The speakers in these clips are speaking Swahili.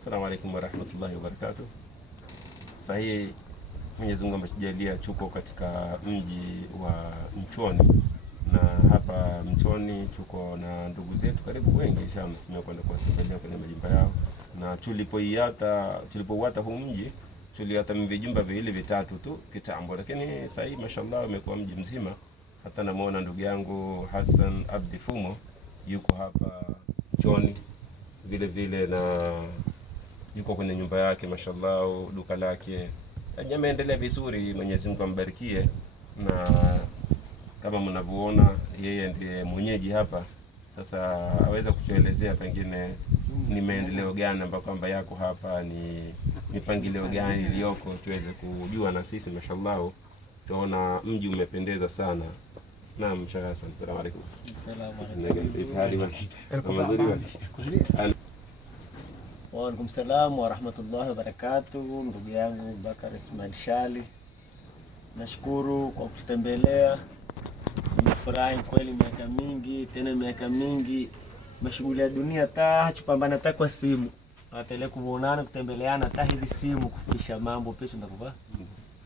Assalamu alaikum warahmatullahi wabarakatuh. Sahihi, Mwenyezi Mungu ametujalia tuko katika mji wa Mchoni, na hapa Mchoni tuko na ndugu zetu karibu wengi sana. Tumekwenda kuwatembelea kwenye majumba yao, na tulipouata huu mji tuliata vijumba viwili vitatu tu kitambo, lakini sasa hivi mashallah umekuwa mji mzima. Hata namuona ndugu yangu Hassan Abdi Fumo yuko hapa Mchoni vile vile, na yuko kwenye nyumba yake mashallah, duka lake ameendelea vizuri. Mwenyezi Mungu ambarikie, na kama mnavyoona yeye ndiye mwenyeji hapa. Sasa aweza kutuelezea pengine ni maendeleo gani ambayo kwamba yako hapa, ni mipangilio gani iliyoko, tuweze kujua na sisi mashallah. Tunaona mji umependeza sana. Naam, Sheikh Hassan, asalamu alaykum. Wa alaykum salaam wa rahmatullahi wa barakatuh. Ndugu yangu Bakar Ismail Shali, nashukuru kwa kutembelea. Nimefurahi kweli, miaka mingi mashughuli ya dunia tupambana hata kwa simu, hata ile kuonana kutembeleana, hata hizi simu kufikisha mambo pesho ndakuva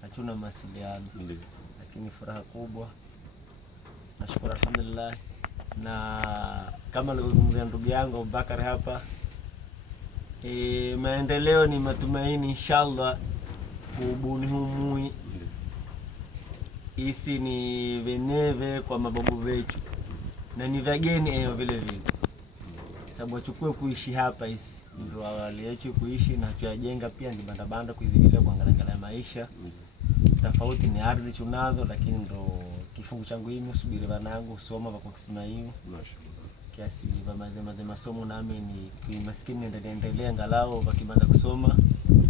hatuna mawasiliano, lakini furaha kubwa, nashukuru alhamdulillah. Na kama alivyozungumzia ndugu yangu Bakar hapa, maendeleo ni matumaini inshallah. Kubuni humui isi ni veneve kwa mababu wetu na ni vageni vile vile, sababu achukue kuishi hapa, isi ndio awali yetu kuishi na tuyajenga pia ni banda kuidhibilia kuangalia maisha. Tofauti ni ardhi tunazo, lakini ndo kifungu changu hii usubiri wanangu soma kwa kisima hiyo kiasi vya masomo, nami ni maskini endelea angalau wakimaliza kusoma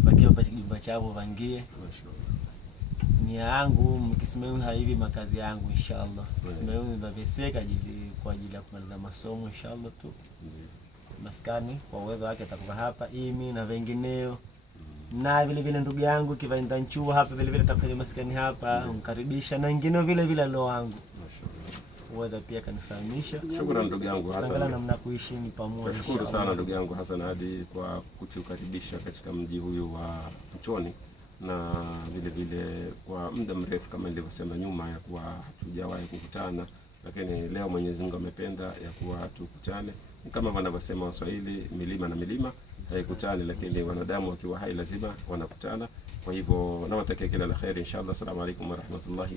bakia upate kijumba chao vangie. Ni yangu mkisema hivi makazi yangu inshallah, kisema hiyo nitaveseka kwa ajili ya kumaliza masomo inshallah tu. Maskani kwa uwezo wake atakuwa hapa imi na wengineo, na vile vile ndugu yangu kivaenda nchua hapa vile vile atakufanya maskani hapa umkaribisha, na wengine vile vile leo wangu uweza pia kanifahamisha. Shukrani ndugu yangu Hassan, namna kuishi ni pamoja. Nashukuru sana ndugu yangu Hassan hadi kwa kutukaribisha katika mji huyu wa Mchoni, na vile vile kwa muda mrefu kama nilivyosema nyuma ya kuwa hatujawahi kukutana, lakini leo Mwenyezi Mungu amependa ya kuwa tukutane. Kama wanavyosema Waswahili, milima na milima haikutani, lakini wanadamu wakiwa hai lazima wanakutana. Kwa hivyo nawatakia kila la kheri inshallah. Assalamu alaykum wa rahmatullahi